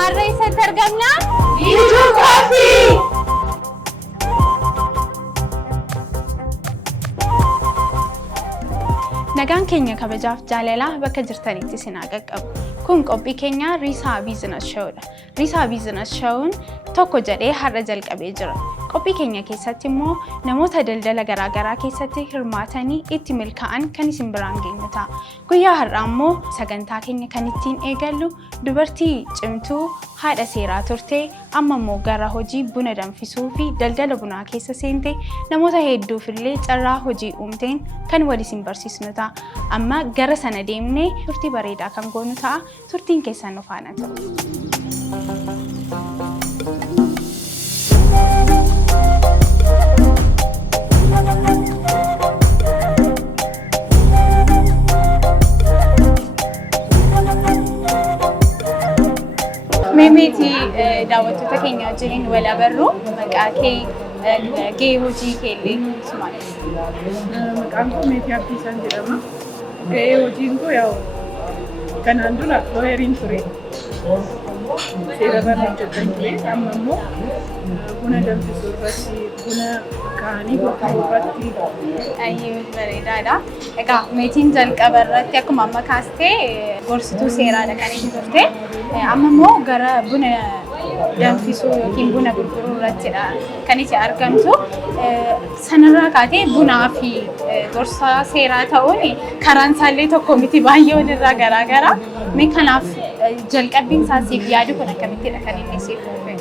harra isatti argamna Ijoo Coffee. nagaan keenya kabajaaf jaalalaa bakka jirtanitti isin haa qaqqabu. Kun qophii keenya Risaa Business Show'dha. Risaa Business Show'n tokko jedhee har'a jalqabee jira. Qophii keenya keessatti immoo namoota daldala garaagaraa keessatti hirmaatanii itti milkaa'an kan isin biraan geenyu ta'a. Guyyaa har'aa immoo sagantaa keenya kan ittiin eegallu dubartii cimtuu haadha seeraa turtee amma immoo gara hojii buna danfisuu fi daldala bunaa keessa seentee namoota hedduuf illee carraa hojii uumteen kan wal isin barsiisnu ta'a. Amma gara sana deemnee turtii bareedaa kan goonu ta'a. Turtiin keessan nu faana ta'u. Meemeti daawwattoota keenya wajjin wal agarru maqaa kee gahee hojii keellee maal? Maqaan koo Meetii Abdiisaan jedhama. Gahee hojiin koo yaa'u kanaan dura looyeriin ture. Seera barnaa hojjetan ture. Amma immoo buna danfisuu irratti buna kaanii gurguruu irratti. Ayyee bareedaadha. Egaa meetiin jalqaba irratti akkuma amma kaastee gorsituu seeraadha kan inni turte. Amma immoo gara buna danfisuu yookiin buna gurguruu irrattidha kan itti argamtu. Sanarraa kaatee bunaa fi gorsaa seeraa ta'uun karaan isaallee tokko miti baay'ee walirraa garaagara. Mee kanaaf jalqabbiin isaa siif yaadu kun akkamittidha kan inni siif dhufe?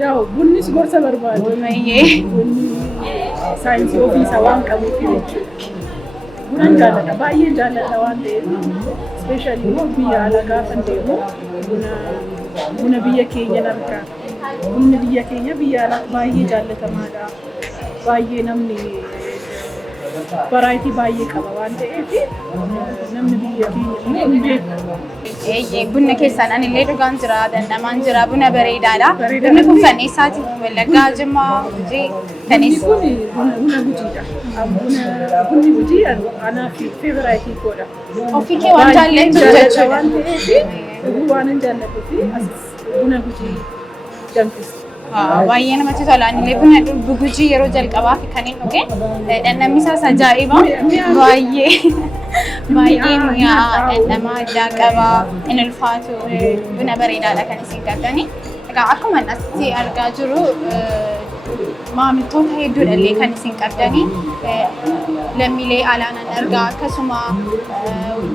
Yaa'u bunnis gorsa barbaadu. Bunni saayinsii ofiisaa waan qabuuf jechuudha. Bunan jaalladha, baay'ee jaalladha waan ta'eef. Ispeeshaalii immoo biyya alaa gaafa deemu buna biyya keenya argaa. Bunni biyya keenya biyya alaa baay'ee jaallatamaadha. Baay'ee namni varaayitii baay'ee qaba waan ta'eef namni biyya keenya hin beeku. Bunni keessan anillee dhugaan jira, dandamaan jira, buna bareedaadha. Bunni kun kan eessaati? Wallaggaa, Jimmaa, Gujii kan eessa? Buna Gujiidha. Bunni Gujii anaaf feevaraayitii koodha. Ofii kee waan jaallattu jechuudha. Waan ta'eef waan hin jaalladhuuf buna Gujii danfisa. Baay'ee namatti tola. Anillee buna Gujii yeroo jalqabaaf kan hin dhuge dhandhamni isaas ajaa'iba. Baay'ee mi'aa dhandhama addaa qaba. Inni ulfaatu buna bareedaadha kan isin qabdani. Egaa akkuma asitti argaa jirru maamiltoota hedduudha illee kan isin qabdani. Lammiilee alaa nan argaa akkasuma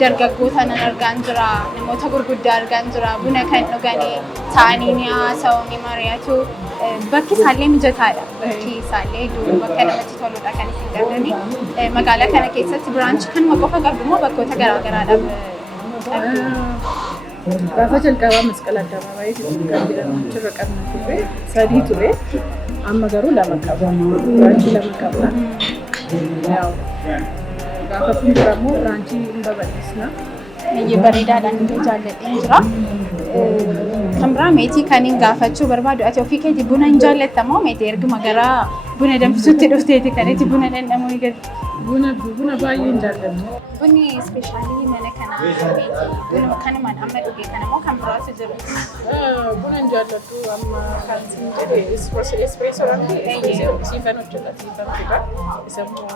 dargaggoota nan argaan jira. Namoota gurguddaa argaan jira. Buna kan dhuganii taa'anii ni haasa'u ni mari'atu. Bakki isaallee mijataadha. Bakki isaallee bakka namatti toludha kan isin qabdani. Magaalaa kana keessatti biraanchi kanuma qofa qabdu moo bakkoota garaagaraadhaaf qabdu? Gaafa jalqabaa masqala addabaabaayii kan jedhamu achirra qabna ture. 3 ture. Amma garuu 2 qaba. Biraanchii 2 qabna. Gaafa fuuldura immoo biraanchii hin babal'isna. Baay'ee bareedaadhaan illee jaalladheen jira. Kan biraa meetii kan hin gaafachuu barbaadu ati ofii keetii buna hin jaallattamoo meetii erguma gara buna danfisuutti dhufteeti kan itti buna dhandhamuu ni gadi? Buna baay'ee hin jaalladhu. Bunni ispeeshaalii mana kana meetii buna kanumaan amma dhuge kana moo kan biraatu jiru? Buna hin jaalladhu amma kan siin jedhee espreessoodhaan siifan hojjeta siifan fida. Isa immoo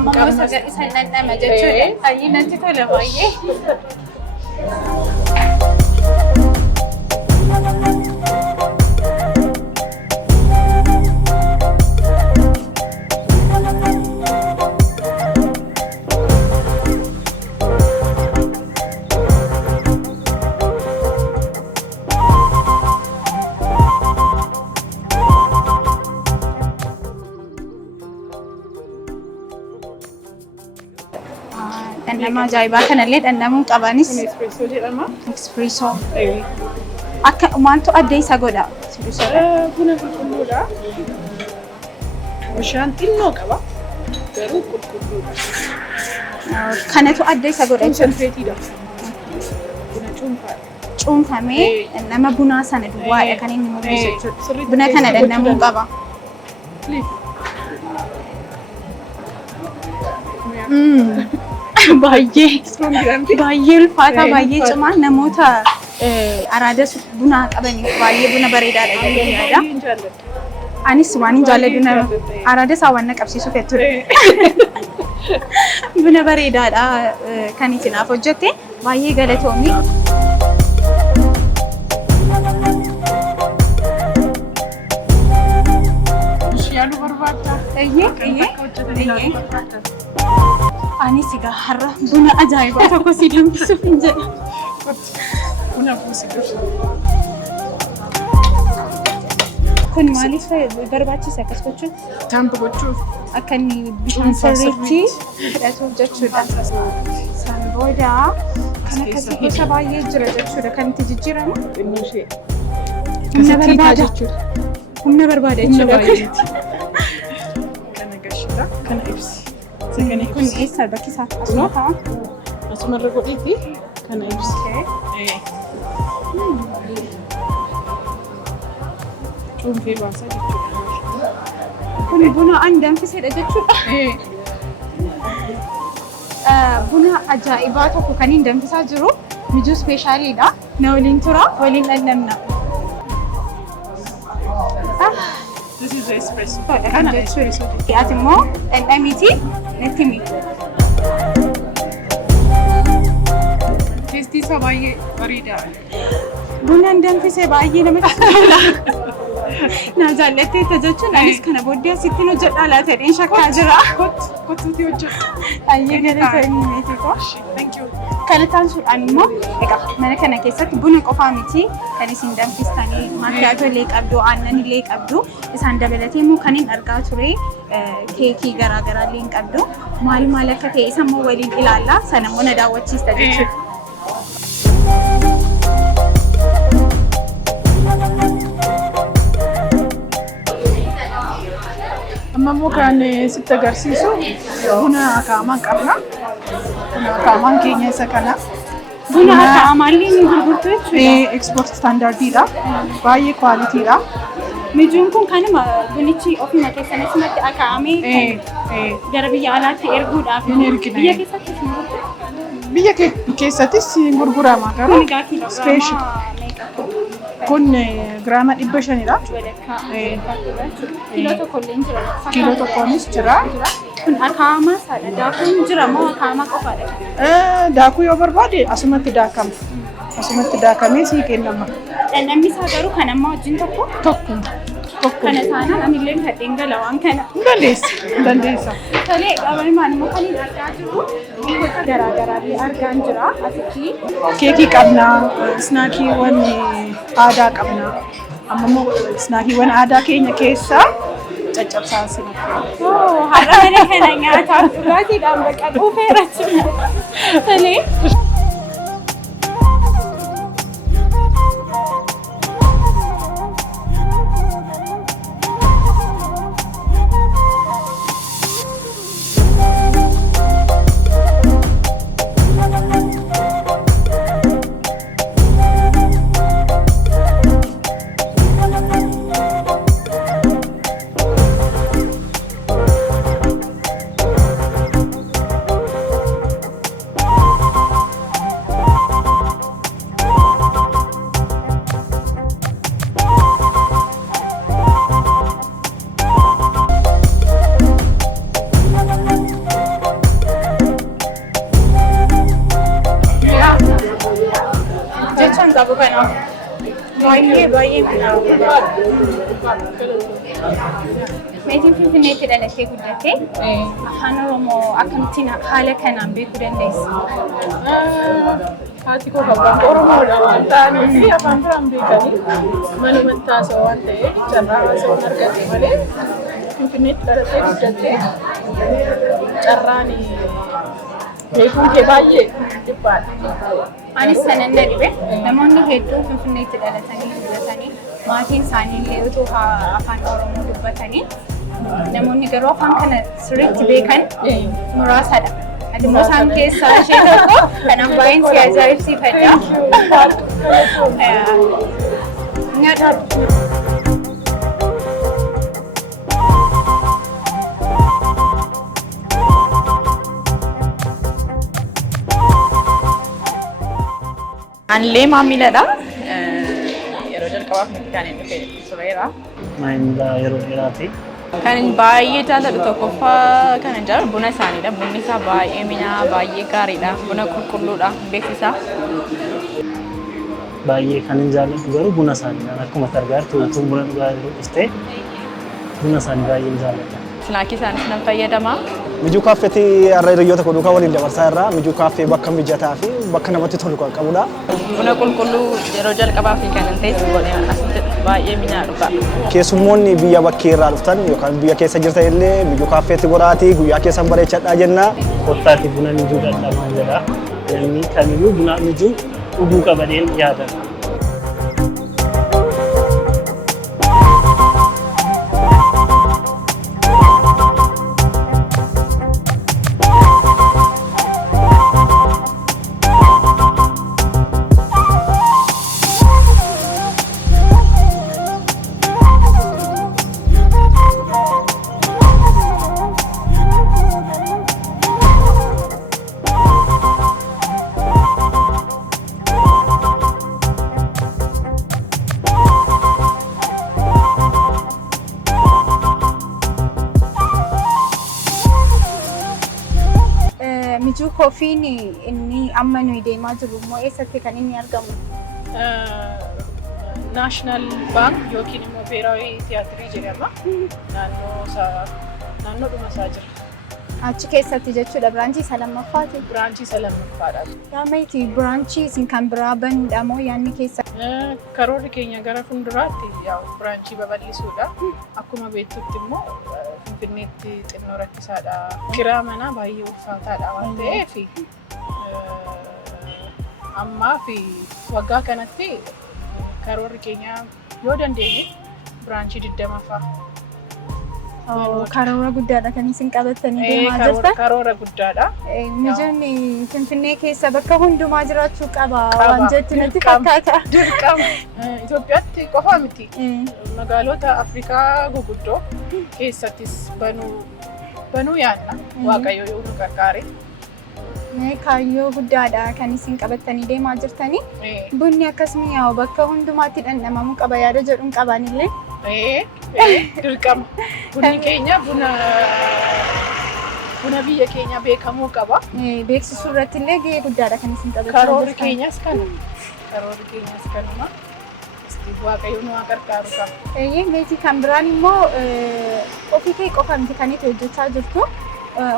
amma immoo isa dhandhama jechuudha. Baay'ee natti tola baay'ee. Dhandhama ajaa'ibaa kanallee dhandhamuun qabanis espreessoo jedhama. espreessoo. Akka maaltu adda isa godha? Buna qulqulluudha. Bishaan xinnoo qaba. Garuu qulqulluudha. Kanatu adda isa godha jechuudha. Konsentireetiidha. Buna cuunfaadha. Cuunfamee nama bunaa sana duwwaadha kan inni mul'isu jechuudha. Buna kana dhandhamuu qaba. Baay'ee ulfaata baay'ee cimaa namoota Araadas buna qabaniif baay'ee buna bareedaadha jedhee yaada. Anis waan hin jaalladhu araadas waan na qabsiisu fetture. Buna bareedaadha kan itinaaf hojjette baay'ee galatoomi. Yaaluu barbaadda. Eeyyee. Anis egaa har'a buna ajaa'ibaa tokko si danfisuuf hin jedha. Buna buusi dursa. Kun maaliif barbaachisa akkas gochuun? Taampa gochuuf. Akka inni bishaan sirriitti hidhatuuf jechuudha. San booda kan akkasii gosa baay'ee jira jechuudha kan itti jijjiiramu. Humna barbaada jechuudha. Humna barbaada jechuudha. Kana gashiidha. Kana ibsi. Kun eessa bakki isaa asuma ta'a? Asumarra godhiiti. Kana ibsi. Cuunfee baasaa jechuudha. Kun buna an danfisedha jechuudha. Buna ajaa'ibaa tokko kan hin danfisaa jiru mijuu ispeeshaaliidha. Na waliin tura waliin dhandhamna. This is the espresso. Kana jechuudha. Ati immoo dhandhamiiti natti himi. Teestii isaa baay'ee bareedaadha. Bunaan danfisee baay'ee namatti tola. Na jaallatteetta jechuun anis kana booddee asittiin hojjedhaa laata jedheen shakkaa jira. Kottuuti hojjedha. Baay'ee galatoomi meetii koo. Thank you. Kana taasisuudhaan immoo egaa mana kana keessatti buna qofaa miti kan isin danfistanii makiyaatoo illee qabdu aannan illee qabdu isaan dabalatee immoo kan hin argaa ture keekii garaagaraa illee qabdu maal akka ta'e isa immoo waliin ilaalla sana immoo na daawwachiista jechuudha. Amma immoo kan sitti agarsiisu buna akaa'amaa qabna. Buna akaa'amaan keenya isa kana. Buna akaa'amaa illee ni gurgurtu jechuudha. Export standardiidha. Baay'ee kwaalitiidha. Mijuun kun kanuma bunichi ofuma keessanatti akaa'amee gara biyya alaatti erguudhaaf Hin ergina. biyya keessatti Biyya keessattis gurgurama garuu kun egaa special. Kun giraama 500dha. Kiiloo tokko illee jira. Kiiloo tokkoonis jira. Kun akaa'amaa saadha. Daakuun jira moo akaa'amaa qofaadha? Daakuu yoo barbaade asumatti daakama. Asumatti daakamee sii kennama. Dhandhamni isaa garuu kan amma wajjin tokko Tokko. kana taanaan anillee fadheen gala waan kana. Dandeessa. Tolee, qabamaan immoo kan hin argaa jiru gosa garaagaraallee argaan jira asitti. Keekii qabna, snaakiiwwan aadaa qabna. Amma immoo snaakiiwwan aadaa keenya keessaa caccabsaa sinafaa. Har'a mana kana nyaataaf dhugaatiidhaan bakka dhufeera jira. Tolee. qabu kanaaf baay'ee miidhaga. Meetiin Finfinneetti dhalattee guddattee afaan Oromoo akkamittiin haala kanaan beekuu dandeessa? Haati koo abbaan Oromoodha waan ta'aniif afaan biraan beekanii manumatti haasa'u waan ta'eef carraa haasa'uun argatte malee Finfinneetti dhalattee guddattee carraan beekuun kee baay'ee dhiphaadha. Anis sanan na dhibe namoonni hedduun Finfinneetti dhalatanii guddatanii maatiin isaanii illee utuu afaan Oromoo dubbatanii namoonni garuu afaan kana sirriitti beekan muraasadha. Ati immoo isaan keessaa ishee tokko kanaaf baay'een si ajaa'ibsiifadha. Nyaata. Anillee maamiladha. Yeroo jalqabaaf nuti kan inni dhufe tureera. Maamila yeroo dheeraati. Kan baay'ee jaalladhu tokkoffaa kan hin jaalladhu buna isaaniidha. Bunni isaa baay'ee mi'aa baay'ee gaariidha. Buna qulqulluudha beeksisa. Baay'ee kan hin jaalladhu garuu buna isaaniidha. Akkuma argaartu utuu buna dhugaa dhuftee buna isaanii baay'ee hin jaalladha. Snaakii isaanis nan fayyadama. Mijuu kaaffeetii har'a hiriyoota koo duukaa waliin dabarsaa irraa mijuu kaaffee bakka mijataa fi bakka namatti tolu kan qabudha. Buna qulqulluu yeroo jalqabaaf kan hin teessu godhee asitti baay'ee mi'aa dhuga. Keessummoonni biyya bakkee irraa dhuftan yookaan biyya keessa jirtan illee mijuu kaaffeetti godhaatii guyyaa keessan bareechadhaa jenna. Kottaatti buna mijuu dhadhamaa jedha. Namni kamiyyuu buna mijuu dhuguu qabadeen yaadama. Mijuu koofiin inni amma nuyi deemaa jirru immoo eessatti kan inni argamu? Naashinaal Baank yookiin immoo Beeraawi Tiyaatirii jedhama. Naannoodhuma isaa jira. Achi keessatti jechuudha biraanchii isa lammaffaati. Biraanchii isa lammaffaadha. Yaamayti biraanchii isin kan biraa banudha moo yaanni keessa? Karoorri keenya gara fuulduraatti biraanchii babal'isuudha. Akkuma beektutti immoo Finfinneetti xinnoo rakkisaadha. Kiraa manaa baay'ee ulfaataadha waan ta'eef ammaa fi waggaa kanatti karoorri keenya yoo dandeenye biraanchii 20 fa'a. Karoora guddaadha kan isin qabattanii deemaa jirtan. Karoora guddaadha. Mijuun Finfinnee keessa bakka hundumaa jiraachuu qaba waan jettu natti fakkaata. Dirqama. Itoophiyaatti qofa miti. Magaalota Afrikaa guguddoo keessattis banuu yaadna. Waaqayyo yoo nu gargaare. Kaayyoo guddaadha kan isin qabattanii deemaa jirtanii. Bunni akkasuma yaa'u bakka hundumaatti dhandhamamuu qaba yaada jedhuun qabanillee. Dirqama. Bunni keenya buna biyya keenya beekamuu qaba. Beeksisuu irratti illee gahee guddaadha kan isin qabattanii. Karoorri keenyas kanuma. Waaqayyo nu gargaaru qaba. Meetii kan biraan immoo ofii kee qofa miti kan itti hojjechaa jirtu.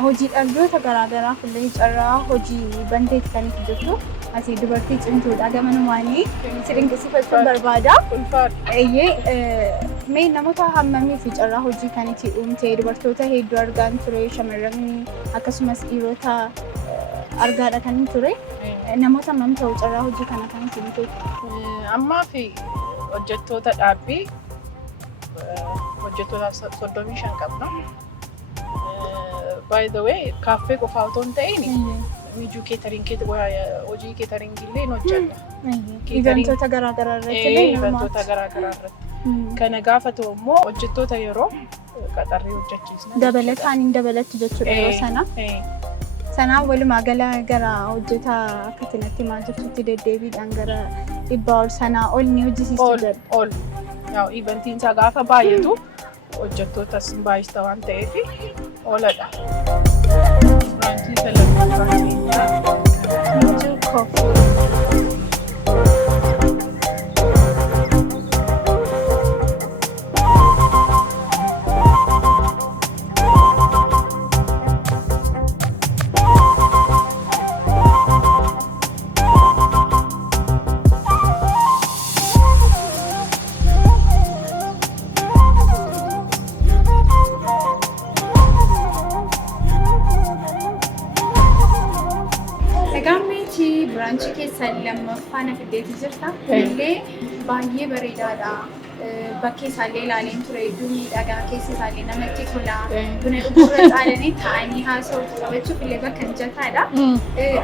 Hojii dhaldoota garaagaraa illee carraa hojii banteetti kan itti jirtu. Asii dubartii cimtuudha gamanumaanii si dinqisiifachuun barbaada. Mee namoota hammamii fi carraa hojii kan itti uumte dubartoota hedduu argaan ture shamarran akkasumas dhiirota argaadha kan ture. Namoota hammam ta'u carraa hojii kana kan itti uumte? Ammaa fi hojjettoota dhaabbii hojjettoota 35 qabna. By the way, kaaffee qofaa otoo hin ta'in mijuu keetariingii hojii keetariingillee hojjenna. Ivantoota garaagaraa irratti. Kana gaafa ta'u immoo hojjettoota yeroo qaxarrii hojjechiisna. Dabalataan hin dabalatti jechuudha yeroo sana. Sanaan walumaa gala gara hojjetaa akka tinatti maal jirtutti deddeebiidhaan gara 100 ol sanaa ol ni hojjisiistu jedhu. Ol. Ivantiin isaa gaafa baay'atu hojjettootas baay'ista waan ta'eef ooladha. Biraanchii isa lammaffaa. Mijuu koofii. Biraanchii keessa lammaffaa na fiddeetu jirta. Illee baay'ee bareedaadha. Bakkee isaallee ilaaleen ture iddoo miidhagaa keessa isaallee namatti tola. Buna dhuguurra caalanii taa'anii haasa'u qabachuuf illee bakka mijataadha.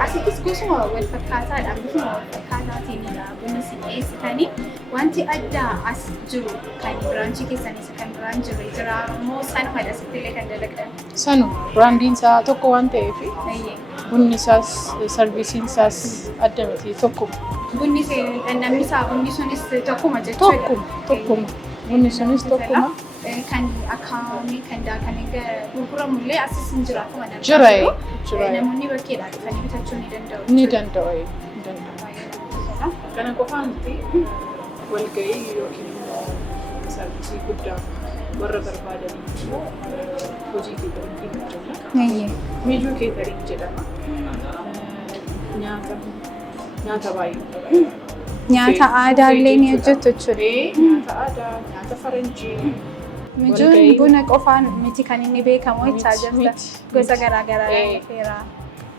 Asittis gosuma wal fakkaataadha. Bifuma wal fakkaataatiinidha bunni isin dhiyeessitanii. Wanti addaa as jiru kan biraanchii keessanis kan biraan jirre jira moo sanumadha asitti illee kan dalagdan? Sanu biraandiin isaa tokko waan ta'eef bunni isaas sarviisiin isaas adda miti tokkuma. Bunni namni isaa bunni sunis tokkuma jechuudha. Tokkuma. Bunni sunis tokkuma. Kan akaawwamee kan daakamee gurguramullee asis hin jiraatu mana. Jira. Namoonni bakkeedhaa dhufanii bitachuu ni danda'u. Ni danda'u. Kana qofaa miti walgahii yookiin immoo sarvisii guddaa warra barbaadaniif immoo hojii keetariingii hojjenna. Mijuu keetariing jedhama. Nyaata baay'ee. Nyaata aadaallee ni hojjettu jechuudha. Nyaata aadaa, nyaata faranjii. Mijuun buna qofaan miti kan inni beekamu jechaa jirta. Gosa garaagaraa dhufeera.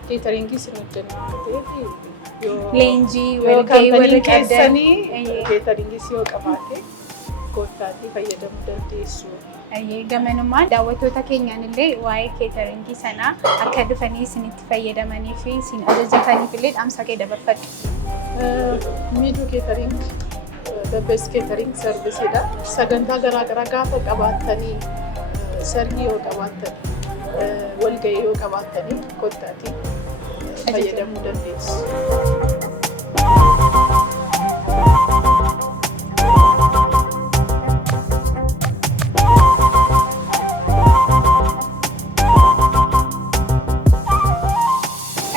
Keetariingii sin hojjenna ta'eef leenjii walgahii warri qabdanii keetariingis yoo qabaate koottaatii fayyadamuu dandeessu. Gamanummaan daawwattoota keenyaan illee waa'ee keetariingii sanaa akka dhufanii isinitti fayyadamanii fi isin ajajataniif illee dhaamsa kee dabarfadhu. Mijuu keetariing the best catering serviceedha. Sagantaa garaagaraa gaafa qabaattanii sargii yoo qabaattan walgahii yoo qabaattanii koottaatii fayyadamuu dandeessu.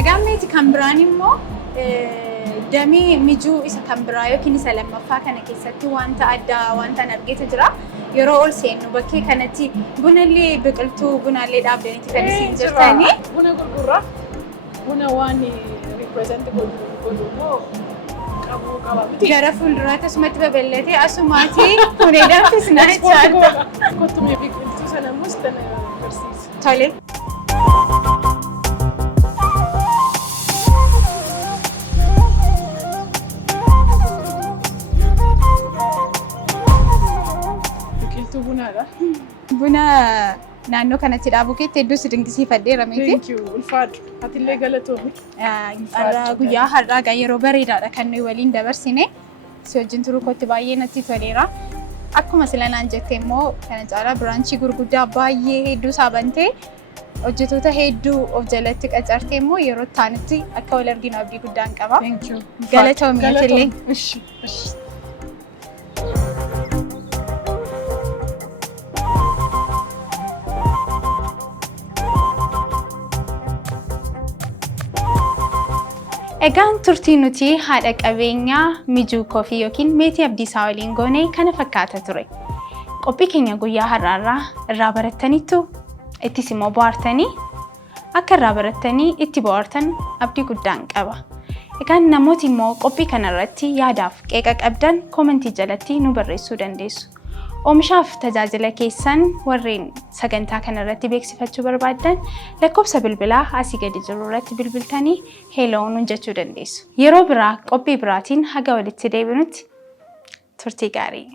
Agaammeeti kan biraan immoo damee mijuu isa kan biraa yookiin isa lammaffaa kana keessatti wanta addaa wanta argeetu jira. Yeroo ol seennu bakkee kanatti bunallee biqiltuu bunallee dhaabdaniiti kan isin jirtanii. Buna gurgurraa. Buna waan represent godhu qabu qaba. Gara fuulduraatti asumatti babal'atee asumaatii kunee danfisnaa jechaadha. Kottumee biqiltuu sana immoo sitan agarsiisa. Tole. Biqiltuu bunaadha. Buna naannoo kanatti dhaabuu keetti hedduu si dinqisiifadheera miti. Thank you. Ulfaadhu. Atillee galatoomi. Guyyaa har'aa yeroo bareedaadha kan nuyi waliin dabarsine. Si wajjin turuu kootti baay'ee natti toleera. Akkuma sila naan jettee immoo kana caalaa biraanchii gurguddaa baay'ee hedduu saabantee hojjettoota hedduu of jalatti qacartee immoo yeroo taanitti akka wal arginu abdii guddaan qaba. Thank you. Galatoomi atillee. Egaan turtii nuti haadha qabeenyaa Mijuu Coffee yookiin Meetii Abdiisaa waliin goone kana fakkaata ture. Qophii keenya guyyaa har'aarraa irraa barattaniittu ittis immoo bohaartanii akka irraa barattanii itti bohaartan abdii guddaan qaba. Egaan namooti immoo qophii kanarratti yaadaaf qeeqa qabdan koomentii jalatti nu barreessuu dandeessu. Oomishaaf tajaajila keessan warreen sagantaa kanarratti beeksifachuu barbaaddan lakkoofsa bilbilaa asii gadi jiru irratti bilbiltanii heeloo nuun jechuu dandeessu. Yeroo biraa qophii biraatiin haga walitti deebinutti turtii gaarii.